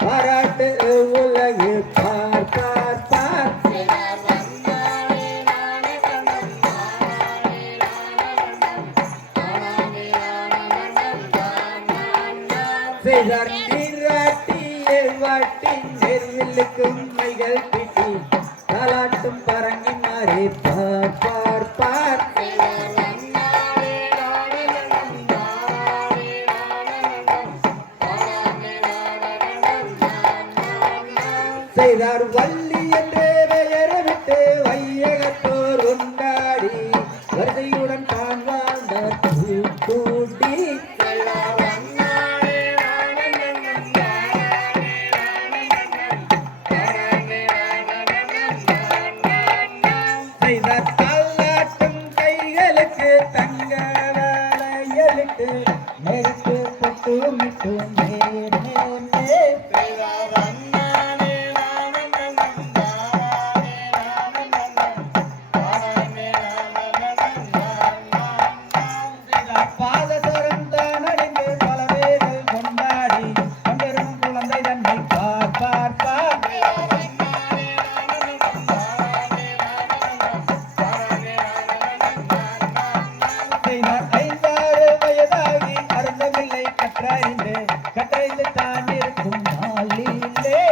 பாராட்டு உலகு பார் பார் பார் செய்தார் நீராட்டியே வாட்டி நெருவிலுக்கும் மைகள் பிட்டி தாலாட்டும் பரங்கினாரே பார் பார் பார் செய்தார் வள்ளி என்றே பெயரை விட்டு வையகத்தோர் கொண்டாடி வரிசையுடன் தான் வாழ்ந்த கூட்டி செய்தார் தாலாட்டும் கைகளுக்கு தங்க வேலையலிட்டு நெருப்பு பொட்டு மிட்டு கட்டறிந்து தான் இருக்கும் நாளிலே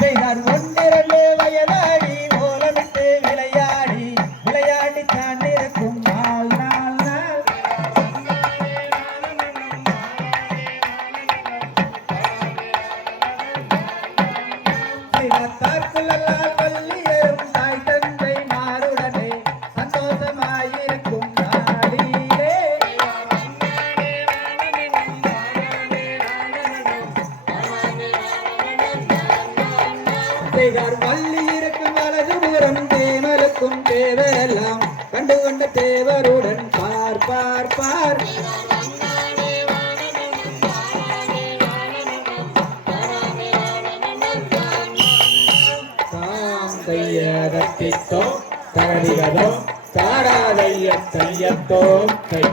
செய்தார் 1-2 வயதாடி ஓலமிட்டு விளையாடி விளையாடி தான் இருக்கும் நாள் நாள் நாள் செய்தார் தாக்குலெல்லாம் பள்ளியரும் தாய் தந்தை மாறுடனே சந்தோஷமாயிருக்கும் நாளிலே செய்தார் வள்ளி இருக்கும் வலது புறம் தேவருக்கும் தேவரெல்லாம் கண்டு கொண்ட தேவருடன் பார் பார் பார் தாம் தையதத்தித்தோ தகதிகதோ தாராதைய தையத்தோ கை